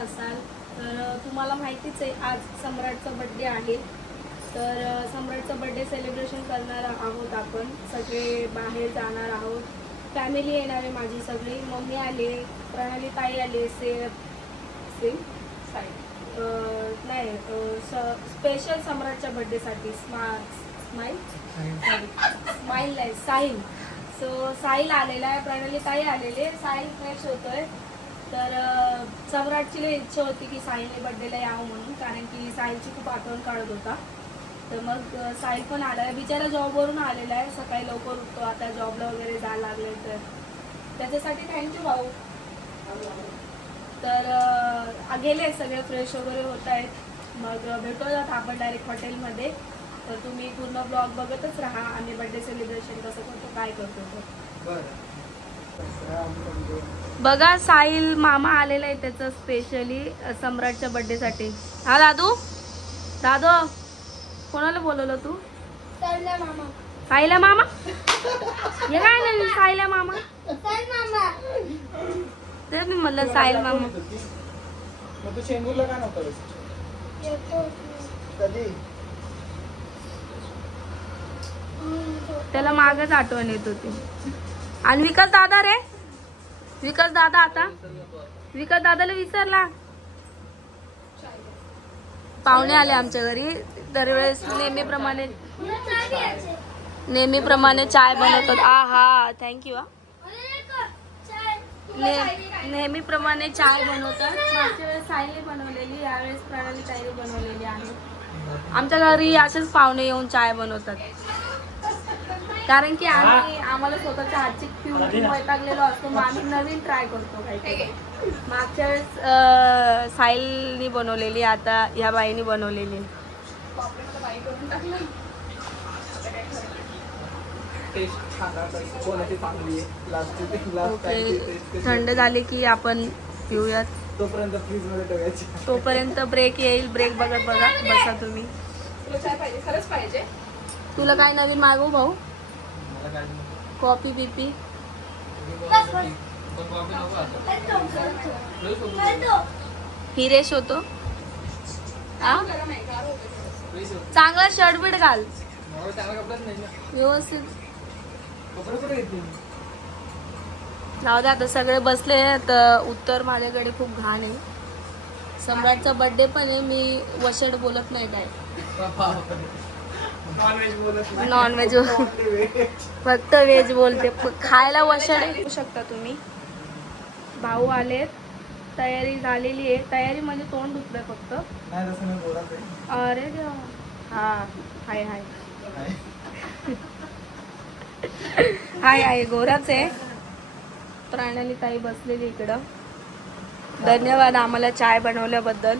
असाल तर तुम्हाला माहितीच आहे आज सम्राटचा बर्थडे आहे। तर सम्राटचा बर्थडे सेलिब्रेशन करणार आहोत आपण सगळे, बाहेर जाणार आहोत, फॅमिली येणार आहे माझी सगळी, मम्मी आले, प्रणाली ताई आले, नाही स्पेशल सम्राटच्या बर्थडेसाठी स्माईल नाही साहिल, सो साहिल आलेला आहे, प्रणाली ताई आलेले, साहिल फ्रेश होतोय। तर सम्राटची लई इच्छा होती की साहिलने बर्थडेला यावं म्हणून, कारण की साहिलची खूप आठवण काढत होता। तर मग साहिल पण आला आहे, बिचारा जॉबवरून आलेला आहे, सकाळी लवकर उठतो, आता जॉबला वगैरे जायला लागले, तर त्याच्यासाठी थँक्यू भाऊ। तर गेले सगळे फ्रेश वगैरे होत आहेत, मग भेटूयात आपण डायरेक्ट हॉटेलमध्ये। तर तुम्ही पूर्ण ब्लॉग बघतच राहा, आम्ही बर्थडे सेलिब्रेशन कसं करतो, काय करतो। बघा साहिल मामा आलेला आहे त्याचं स्पेशली सम्राटच्या बर्थडेसाठी। हा दादू, दादू कोणाला बोलवलं तू? साहिला मामा। साहिला मामा हे काय नाही, साहिला मामा ते मी म्हणलं साहिल मामा। मग तू चेंबूरला का नव्हता? कधी? त्याला मागच आठवण येत होती। आणि विकास दादा रे, विकास दादा, आता विकास दादाला विसरला। पाहुणे आले आमच्या घरी, दरवेळेस नेहमीप्रमाणे चाय बनवतात। हा थँक्यू। नेहमीप्रमाणे चाय बनवतात, मागच्या वेळेस साईने बनवलेली, यावेळेस प्रणाली ताईने बनवलेली आहे। आमच्या घरी असेच पाहुणे येऊन चाय बनवतात, कारण की आम्हाला स्वतःच्या हातची पिऊन वैतागलेलो असतो, मग आम्ही नवीन ट्राय करतो काहीतरी। मागच्या वेळेस साहिलनी बनवलेली, आता ह्या बाईनी बनवलेली। थंड झाले की आपण पिऊयात, तोपर्यंत फ्रीज मध्ये ठेवायची, तोपर्यंत ब्रेक येईल, ब्रेक बघत बघा बसा तुम्ही। खरंच पाहिजे तुला काय नवीन मागवू भाऊ? Coffee BP? हिरेश होतो, चांगला शर्ट बीट घाल व्यवस्थित। जाऊ दे आता, सगळे बसले तर उत्तर माझ्याकडे खूप घाण आहे। सम्राटचा बर्थडे पण आहे, मी वशड बोलत नाही काय, नॉनव्हेज फक्त व्हेज बोलते, खायला वशड येऊ शकता तुम्ही। भाऊ आलेत, तयारी झालेली आहे, तयारी म्हणजे तोंड धुतलंय फक्त। अरे देवा, हा हाय हाय हाय हाय, गोराच आहे। प्रणाली ताई बसलेली इकडं, धन्यवाद आम्हाला चाय बनवल्याबद्दल।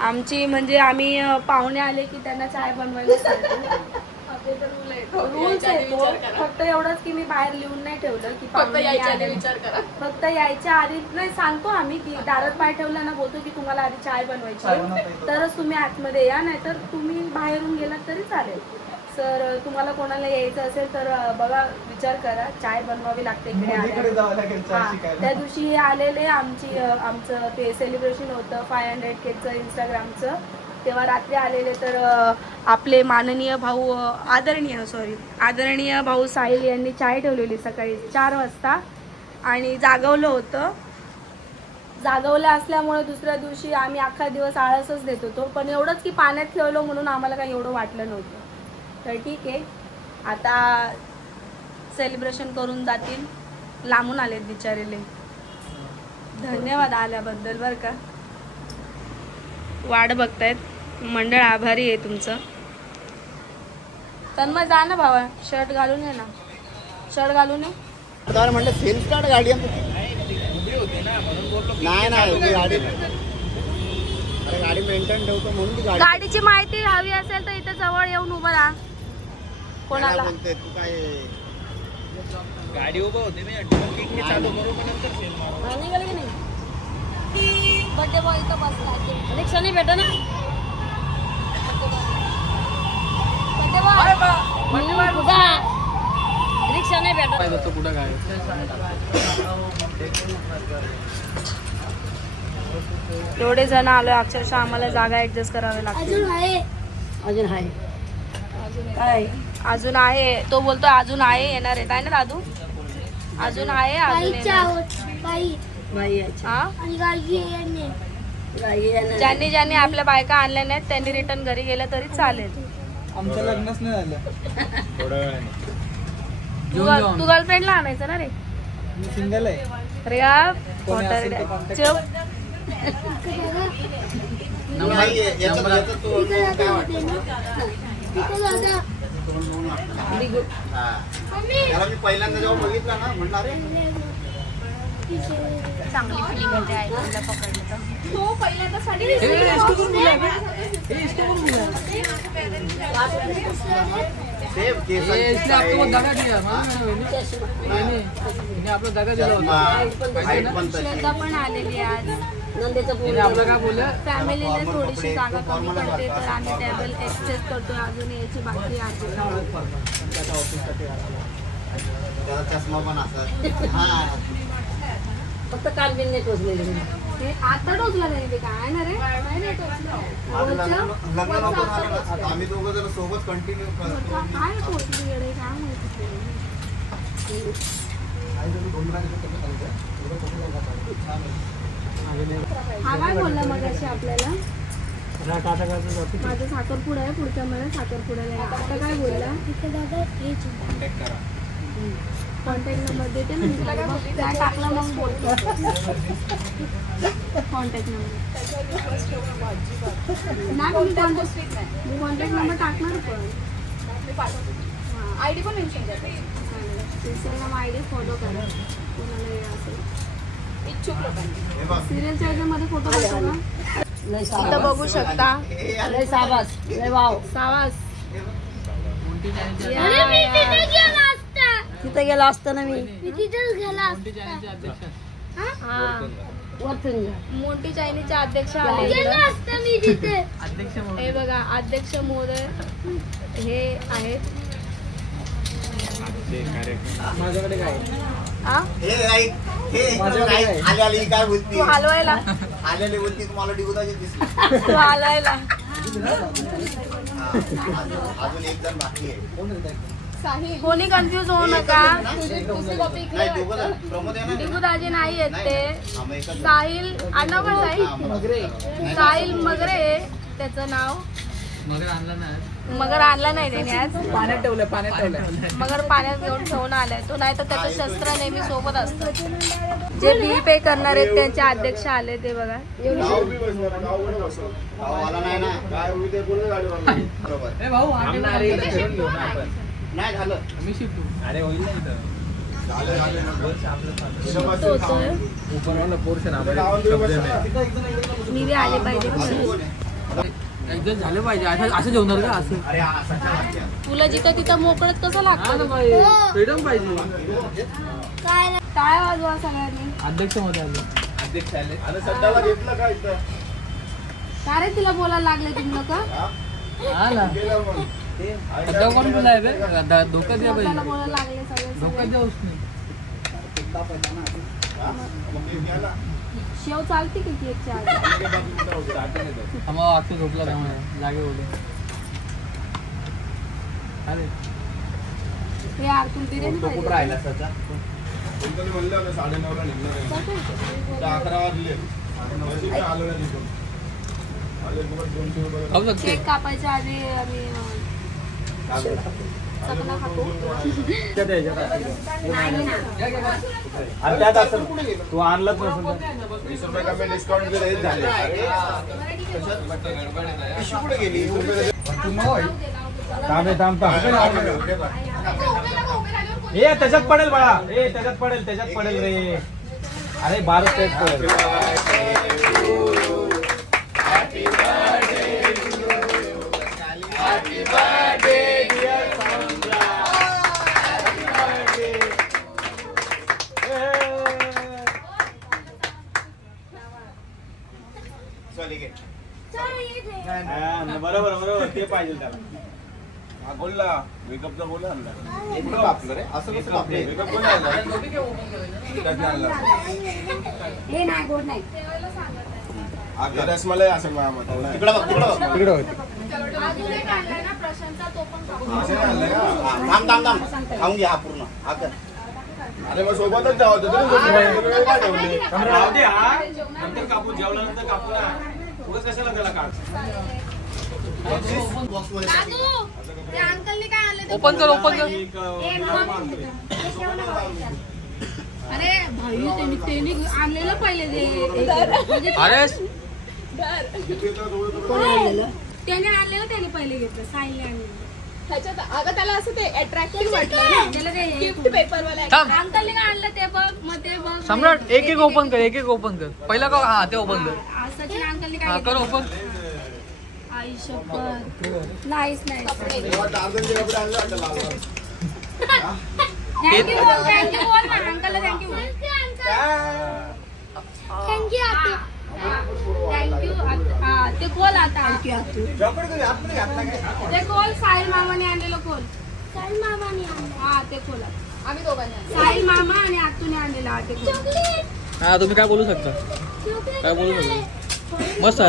आमची म्हणजे आम्ही पाहुणे आले की त्यांना चाय बनवायला रूल्स आहे, फक्त एवढंच की मी बाहेर लिहून नाही ठेवलं की फक्त यायच्या आधी नाही सांगतो आम्ही की दारात पाय ठेवला ना, बोलतो की तुम्हाला आधी चाय बनवायची तरच तुम्ही आतमध्ये या, नाहीतर तुम्ही बाहेरून गेलात तरी चालेल। सर तुम्हाला कोणाला यायचं असेल तर बघा, विचार करा, चाय बनवावी लागते इकडे। त्या दिवशी आलेले आमचं ते सेलिब्रेशन होतं 500Kचं इंस्टाग्रामचं, तेव्हा रात्री आलेले, तर आपले माननीय भाऊ आदरणीय भाऊ साहिल यांनी चाय ठेवलेली सकाळी 4 वाजता आणि जागवलं होतं। जागवलं असल्यामुळे दुसऱ्या दिवशी आम्ही अख्खा दिवस आळसच देत होतो, पण एवढंच की पाण्यात ठेवलं म्हणून आम्हाला काही एवढं वाटलं नव्हतं। तर ठीक आहे, आता सेलिब्रेशन करून जातील, लांबून आलेत बिचारेले। धन्यवाद आल्याबद्दल बरं का, वाट बघतायत मंडळ, आभारी आहे तुमचं। तन्मय जा ना भावा, शर्ट घालून ये ना, शर्ट घालून ये। म्हणलं सेल्फ स्टार्ट गाडी नाही गाडी, गाडी मेंटेन ठेवतो म्हणून। गाडीची माहिती हवी असेल तर इथे जवळ येऊन उभं राहा। कोणाला बोलते तू? काय गाडी उभं होते मी चालू करू निघाले की नाही? बर्थडे बॉय इथं बसला, रिक्षा नाही भेटत ना। बर्थडे बॉय रिक्षा नाही भेटत, कुठं काय एवढे जण आलोय अक्षरशः आम्हाला जागा ऍडजस्ट करावी लागते. अजून आहे तो बोलतोय अजून आहे येणार आहे काय ना दादू अजून आहे अजून ज्यांनी ज्यांनी आपल्या बायका आणल्या नाहीत त्यांनी रिटर्न घरी गेल्या तरी चालेल. आमचं लग्नच नाही झालं थोड्या वेळाने. तू गर्लफ्रेंडला आणायचं ना रे. मी सिंगल आहे. अरे मी पहिल्यांदा जेव्हा बघितला ना म्हणणार चांगली फिलिंग येते आयफोनला पकडलं तर. तो पहिल्यांदा साडी श्रद्धा पण आलेली आज. फॅमिलीला थोडीशी जागा कमी पडते तर आम्ही टेबल एक्सचेंज करतोय अजून यायची बाकी आहे. चष्मा पण असतात. फक्त काल बिल नाही टोचलेले. आता टोचला नाही ते काय ना रे नाही टोचलं. आम्ही दोघं जर सोबत कंटिन्यू करतो. काय टोचली गेले काय माहिती. हा काय बोलला मग अशी आपल्याला माझं साखरपुडा आहे पुढच्या महिन्यात साखरपुड्याला आहे. आता काय बोलला कॉन्टॅक्ट नंबर देते ना मी काय टाकला मग बोलतो कॉन्टॅक्ट नंबर नाही मी कॉन्टॅक्ट नंबर टाकणार पण आयडी पण मेन्शन करते. इंस्टाग्राम आयडी फॉलो करा कोणाला हे असेल इच्छुक लोकांनी. सिरियलच्या ह्याच्यामध्ये फोटो बघतो ना इथं बघू शकता. लय साबास लय वाव सावास तिथे गेला असताना मी मोठी चायनीचे अध्यक्ष आले. हे बघा अध्यक्ष महोदय हे आहेत. माझ्याकडे काय आले काय बोलती तू हलवायला आलेली बोलती तुम्हाला डिगुदाची दिसली. तू हलवायला अजून एक जण बाकी आहे. कोणी कन्फ्युज होऊ नका. प्रमोद आहे ना. डिगुदाजी नाही आहेत ते. साहिल आडनाव पण साहिल मगरे त्याचं नाव. मगर आणला नाही त्याने आज पाण्यात ठेवलं मगर पाण्यात घेऊन ठेवून आलाय तो. नाही तर त्याचं शस्त्र नेहमी सोबत असतं. जे बिल पे करणार आहेत त्यांचे अध्यक्ष आले ते बघा. नाही झालं अरे होईल मी बी आले पाहिजे झालं पाहिजे असं जेवणार का असं. तुला जिथं तिथं मोकळत कसं लागतं. फ्रीडम पाहिजे. काय वाजवा सगळ्यांनी. अध्यक्ष मध्ये आले. अध्यक्ष आले आणि सध्याला घेतलं का इथं. काय रे तिला बोलायला लागले तुम्ही लोक. हा ना सध्या कोण बोलाय धोका द्या पाहिजे. बोलायला लागले सगळे धोका द्याऊच नाही. शेव चालते की केकच्या आधी. आम्हाला वाटतं झोपला त्यामुळे जागे होते. अरे हे यार तू बिर्याणी पाहिजे. राहिला सचा म्हणलं 9:30ला निघणार 11 वाजले. खाऊ शकते. केक कापायच्या आधी आम्ही चकना खातो. तू आणलंच नसेल 20 रुपये कमी डिस्काउंट झाले. कुठे गेली ए त्याच्यात पडेल बाळा. ए त्याच्यात पडेल रे. अरे 12 तेच पडेल. बरोबर ते पाहिजे त्याला. बोलला वेकअपचा बोलला आपलं रे असं कसं आपलं वेकअप बोलला हे नाही गोड नाही. रसमलाई असेल माझ्यामध्ये. तिकडं बघ. अजून एक आणलाय ना प्रशांतचा, तो पण कापून. थांब खाऊन घ्या पूर्ण. अरे मग सोबतच जावं होतं राहू दे हा. नंतर कापू, जेवल्यानंतर कापू ना. उगाच कशाला त्याला काढ. दादू, त्या अंकलने काय आणले ते ओपन कर. अरे भाई त्यांनी आणलेलं पहिले ते म्हणजे अरे त्याने आणलेलं त्याने पहिले घेतलं, साईने आणलेलं. ह्याच्यात अगं त्याला असं ते अट्रॅक्टिव्ह वाटलं ना, त्याला ते गिफ्ट पेपर वाला. थांब अंकलने काय आणलं ते बघ, मग ते बघ. सम्राट एक ओपन कर. पहिला का हा ते ओपन कर. सचिन अंकलने हा काय कर ओपन. आई शपथ. नाईस. थँक्यू बोल ना, अंकलला थँक्यू बोल. थँक्यू. ते खोल आता. ते खोल साहिल मामाने आणलेलं खोल. हा ते खोल. आम्ही दोघांनी साहिल मामा आणि आतूने आणलेलं हा ते खोल. हा तुम्ही काय बोलू शकता. मस्त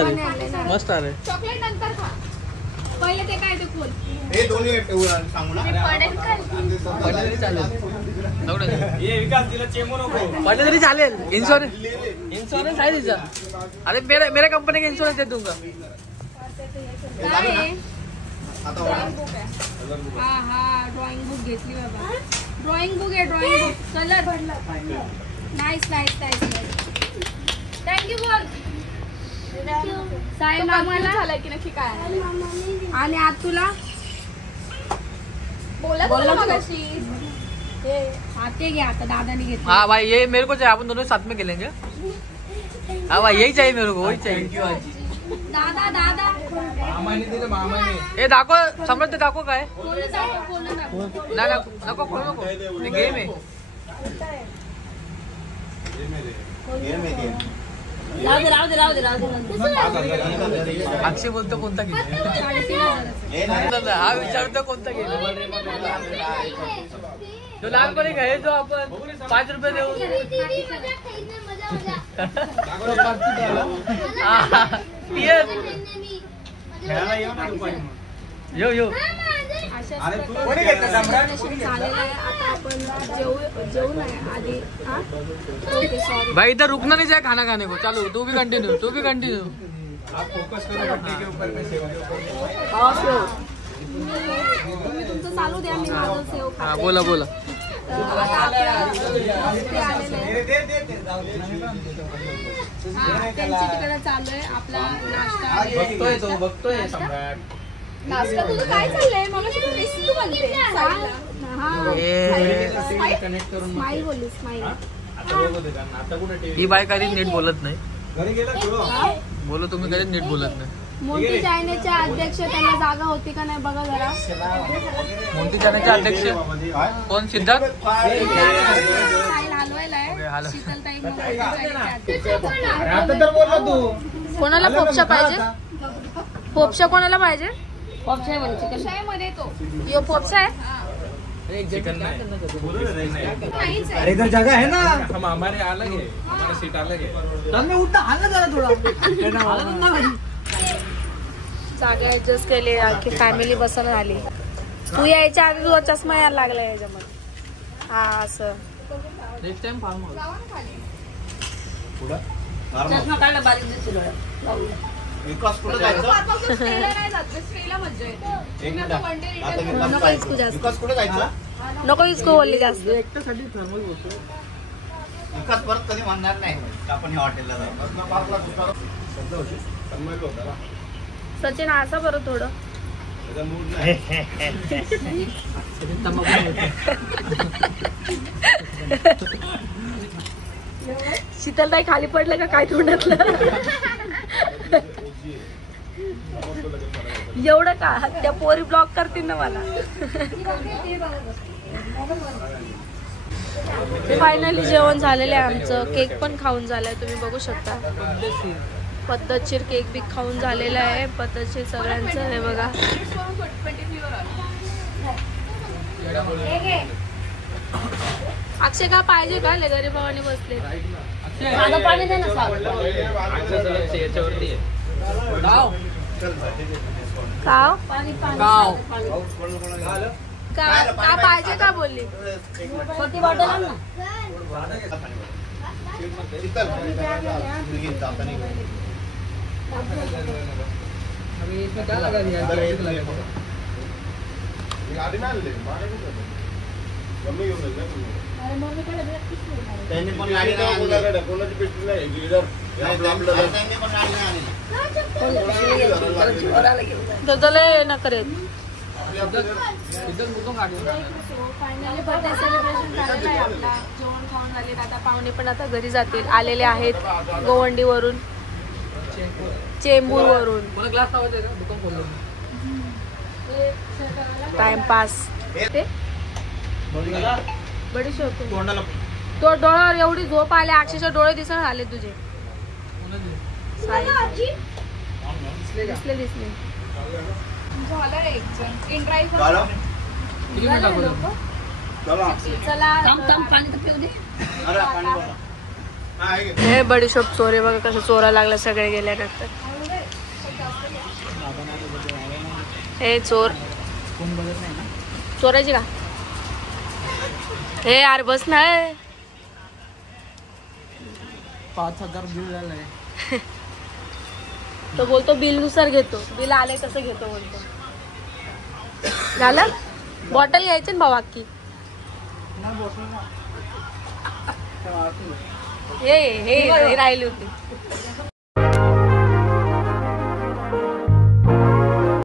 आहे. चॉकलेट नंतर खा. पहिले ते काय ते खोल. हे दोन्ही सांगू ना. पडले तरी चालेल. ये विकास तिला चेमू नको. पडले तरी चालेल. इन्शुरन्स आहे तिचा. अरे मेरा कंपनी का इन्शुरन्स दे दूंगा. काय आहे? आता हा ड्रॉइंग बुक घेतली बाबा. ड्रॉइंग बुक आहे. Colour nice. थँक्यू बोल. साहिल मामाला झालंय की नक्की काय आहे? आणि आज तुला बोला बोला तुला तू. मगाशी. हा ते घे आता, दादाने घेतलं. हाँ भाई ये मेरे को चाहिए. अपन दोनों साथ में खेलेंगे. हाँ भाई यही चाहिए मेरे को. वही चाहिए. दादा मामाने दिलं मामाने. ए दाखव सम्राट. ते दाखव काय. बोलू दाखव. नाही नको खोल नको. ते गेम आहे. राहू दे अक्षय बोलतो कोणता गेम. 3,500. हा विचारतो कोणता गेम. जो लहानपणी घ्यायचो आपण 5 रुपये देऊन. खेळायला येऊ ना दुपारी मग. यो अरे तू कोणी घेतलं सम्राट? झालेलं आहे. आता आपण जेवू नाही आधी. हा ओके सॉरी. भाई इधर रुकना नहीं चाहिए खाना खाने को. चालू तू भी कंटिन्यू. आप फोकस करो बट्टी के ऊपर में सेव के ऊपर. तुम्ही तुमचं चालू द्या, मी माझं सेव हाँ खाते. बोला. आता आपल्या वस्ती आलेलं आहे. हा, त्यांची तिकडे चालू आहे आपला नाश्ता. बघतोय सम्राट. नाश्ता तुझं काय चाललंय? मगाशी तू रेसिपी बनते साईडला. हा कनेक्ट करून स्माईल बोलली, स्माईल. आता बघू दे कारण आता कुठे टीव्ही ही बाई कधीच नीट बोलत नाही. घरी गेला तू. बोलो तुम्ही कधीच नीट बोलत नाही. मोठी चायनेच्या अध्यक्ष त्यांना जागा होती का नाही बघा जरा. मोंटी जाण्याचे अध्यक्ष कोण. सिद्धार्थ. साईल हलवायला ओके, आहे. हलव. शीतलताई मोठी चायनेचे अध्यक्ष. आता तर बोललो तू. कोणाला पोपशा पाहिजे? पोपशा कोणाला पाहिजे? कशामध्ये तो यो पोपशा आहे. चिकन नाही. बोलू दे नाही. नाहीच आहे. इधर जगह है ना. हम हमारे अलग है. हमारा सीट अलग है. जागा ऍडजस्ट केली. आखी फॅमिली बसून आली. तू यायच्या आधी तुझा चष्मा यायला लागला याच्यामध्ये. हा असं. Next time farmhouse. चष्मा काढला बारीक दिसतो डोळ्यात. विकास कुठं जायचं? स्टेला नाही जात. स्टेला मज्जा येते. एक मिनिट. आता one day आता return विकास नको इसको जास्त. विकास कुठं जायचं? नको इसको बोलली जास्त. एकट्यासाठी थर्मल बोलतो. विकास परत कधी म्हणणार नाही का आपण या हॉटेलला जाऊ. पार्कला दुसरा तन्मयला होता ना. सचिन असं बरं थोडं. त्याचा मूड नाही. शीतलताई खाली पडलं का काय तोंडातलं. एवढं का त्या पोरी ब्लॉक करतील ना मला. फायनली जेवण झालेलं आहे आमचं. केक पण खाऊन झालाय तुम्ही बघू शकता. पद्धतशीर केक बी खाऊन झालेला आहे. पद्धतशीर सगळ्यांचं हे बघा. अक्षय का पाहिजे का ले गरीबावाने बसले. साधं पाणी दे ना साधं. याच्यावरती आहे. गाव काव गाव का पाहिजे का बोलली छोटी बॉटल आण ना. अभी इसमें क्या लगा दिया? गाडी नाही आणली कमी घेऊन जाईल त्यांनी पण गाडी नाही आणली. कोणाची पेटी नाही लीडर त्यांनी पण गाडी नाही आणली. गजले न करेल इज्जत मुद्दम गाडी. फायनली बर्थडे सेलिब्रेशन झालेलं आहे आपला. जेवण खाऊन झाले. आता पाहुणे पण आता घरी जातील. आलेले आहेत गोवंडीवरून, चेंबूरवरून. मला ग्लास लावायचा आहे का? दुकान खोललं. टाइमपास. ते बडीशोप. तोंडाला तो डोळ्यावर एवढी झोप आली, अक्षरशः डोळे दिसत आले तुझे. दिसले दिसले झालं रे एक जण. इन ड्राईव्ह झालं? किती मिनिट दाखवलं? चला चला. थांब थांब पाणी तर पिऊ दे. अरे पाणी बोला. हा, आहे की? हे बडीशोप चोरे बघा कसं चोरा लागला सगळे गेल्यानंतर. हे चोर चोरायची का? हे यार बस ना. 5,000 बिल झालंय. तो बोलतो बिल नुसार घेतो. बिल आले तसं घेतो बोलतो. झालं? बॉटल घ्यायची ना भाऊ अक्की. हे राहिली होती.